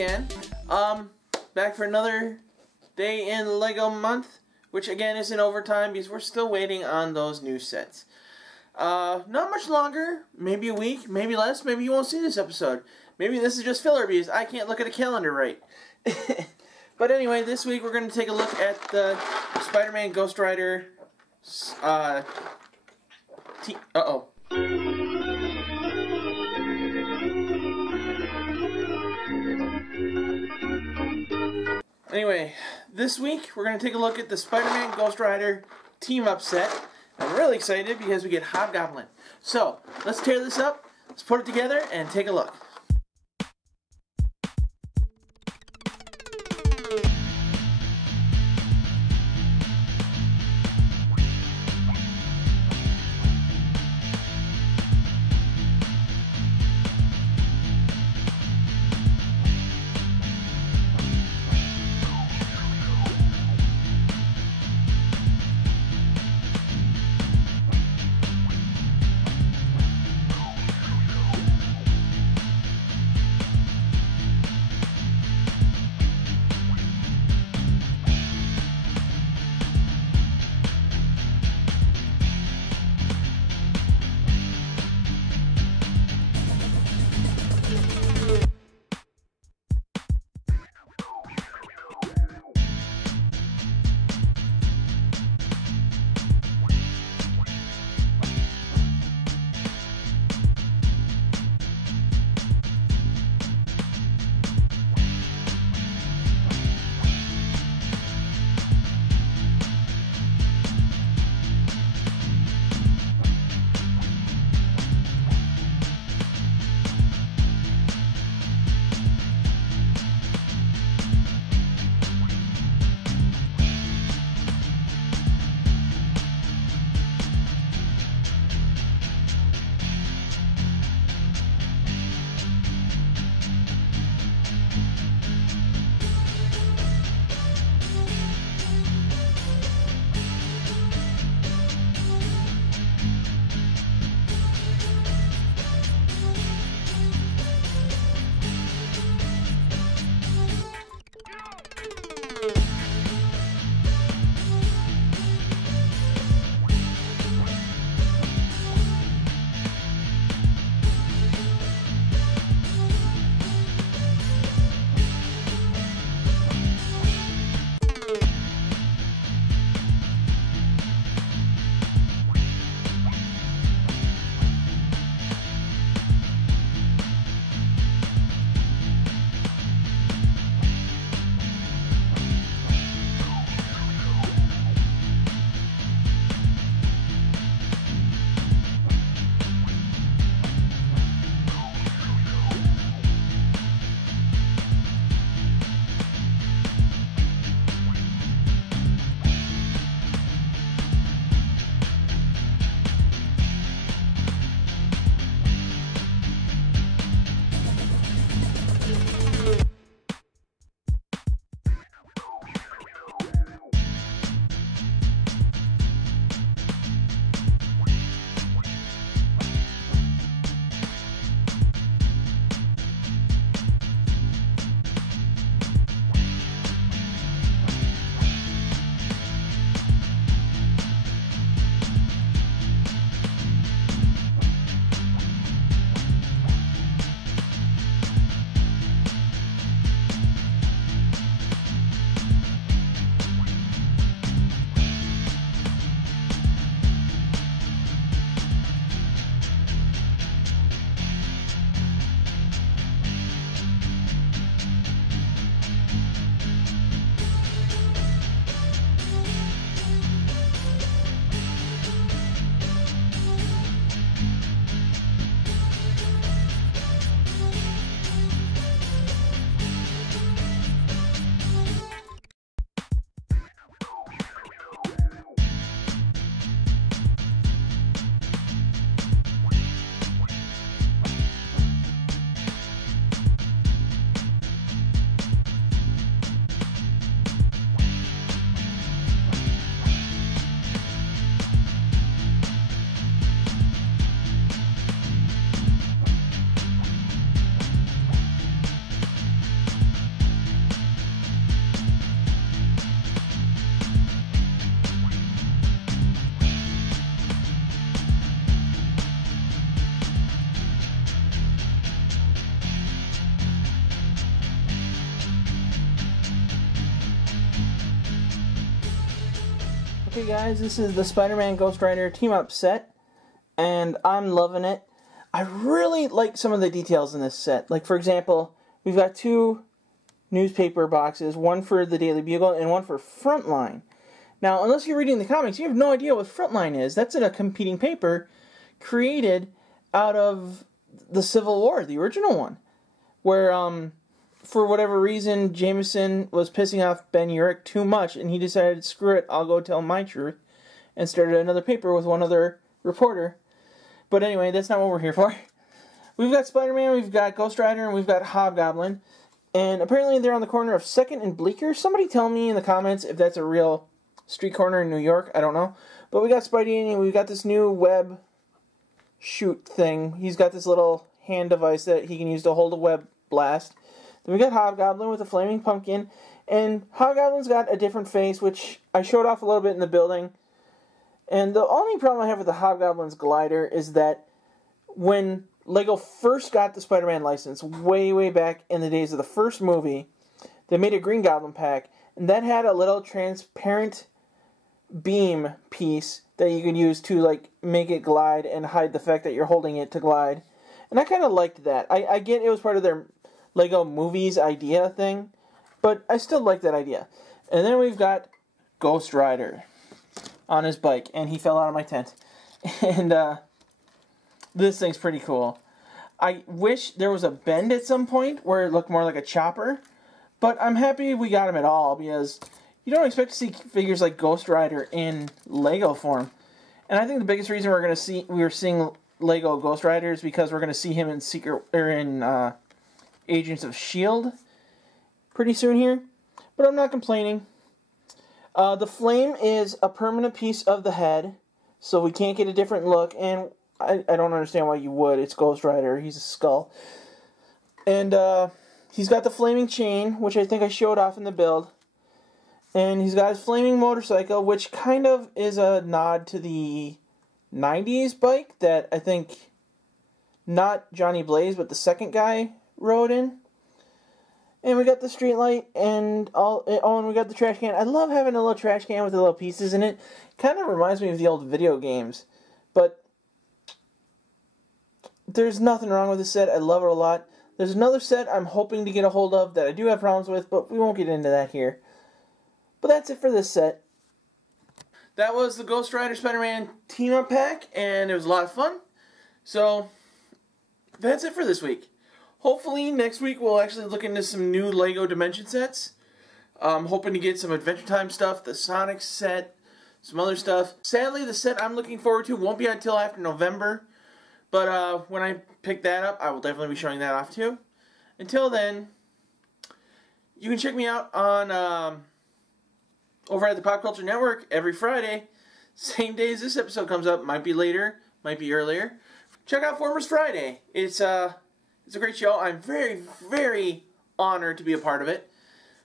again. Back for another day in LEGO month, which again isn't overtime because we're still waiting on those new sets. Not much longer, maybe a week, maybe less, maybe you won't see this episode. Maybe this is just filler because I can't look at a calendar right. But anyway, this week we're going to take a look at the Spider-Man Ghost Rider Anyway, this week we're going to take a look at the Spider-Man Ghost Rider team-up set. I'm really excited because we get Hobgoblin. So, let's tear this up, let's put it together, and take a look. Okay guys, this is the Spider-Man Ghost Rider team-up set, and I'm loving it. I really like some of the details in this set. Like, for example, we've got two newspaper boxes, one for the Daily Bugle and one for Frontline. Now, unless you're reading the comics, you have no idea what Frontline is. That's in a competing paper created out of the Civil War, the original one, where, for whatever reason, Jameson was pissing off Ben Urich too much, and he decided, screw it, I'll go tell my truth, and started another paper with one other reporter. But anyway, that's not what we're here for. We've got Spider-Man, we've got Ghost Rider, and we've got Hobgoblin, and apparently they're on the corner of 2nd and Bleecker. Somebody tell me in the comments if that's a real street corner in New York, I don't know. But we got Spidey, and we've got this new web shoot thing. He's got this little hand device that he can use to hold a web blast. Then we got Hobgoblin with a flaming pumpkin, and Hobgoblin's got a different face, which I showed off a little bit in the building. And the only problem I have with the Hobgoblin's glider is that when Lego first got the Spider-Man license, way back in the days of the first movie, they made a Green Goblin pack, and that had a little transparent beam piece that you could use to, like, make it glide and hide the fact that you're holding it to glide. And I kind of liked that. I get it was part of their Lego Movies idea thing, but I still like that idea. And then we've got Ghost Rider on his bike, and he fell out of my tent. And this thing's pretty cool. I wish there was a bend at some point where it looked more like a chopper, but I'm happy we got him at all, because you don't expect to see figures like Ghost Rider in Lego form. And I think the biggest reason we're seeing Lego Ghost Rider is because we're going to see him in Agents of S.H.I.E.L.D. pretty soon here, but I'm not complaining. The flame is a permanent piece of the head, so we can't get a different look, and I don't understand why you would. It's Ghost Rider. He's a skull. And he's got the flaming chain, which I think I showed off in the build. And he's got his flaming motorcycle, which kind of is a nod to the 90s bike that I think not Johnny Blaze, but the second guy rode in. And we got the street light and and we got the trash can. I love having a little trash can with the little pieces in it. Kind of reminds me of the old video games. But there's nothing wrong with this set. I love it a lot. There's another set I'm hoping to get a hold of that I do have problems with, but we won't get into that here. But that's it for this set. That was the Ghost Rider Spider-Man team-up pack, and it was a lot of fun. So, that's it for this week. Hopefully, next week we'll actually look into some new LEGO Dimension sets. I'm hoping to get some Adventure Time stuff, the Sonic set, some other stuff. Sadly, the set I'm looking forward to won't be until after November. But when I pick that up, I will definitely be showing that off too. Until then, you can check me out on over at the Pop Culture Network every Friday. Same day as this episode comes up. Might be later, might be earlier. Check out Formers Friday. It's a great show. I'm very honored to be a part of it.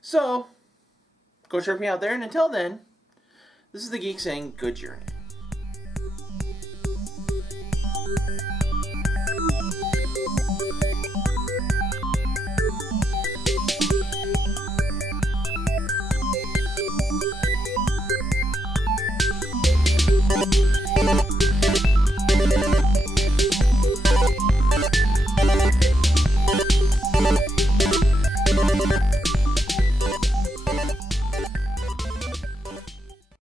So, go check me out there. And until then, this is the Geek saying good journey.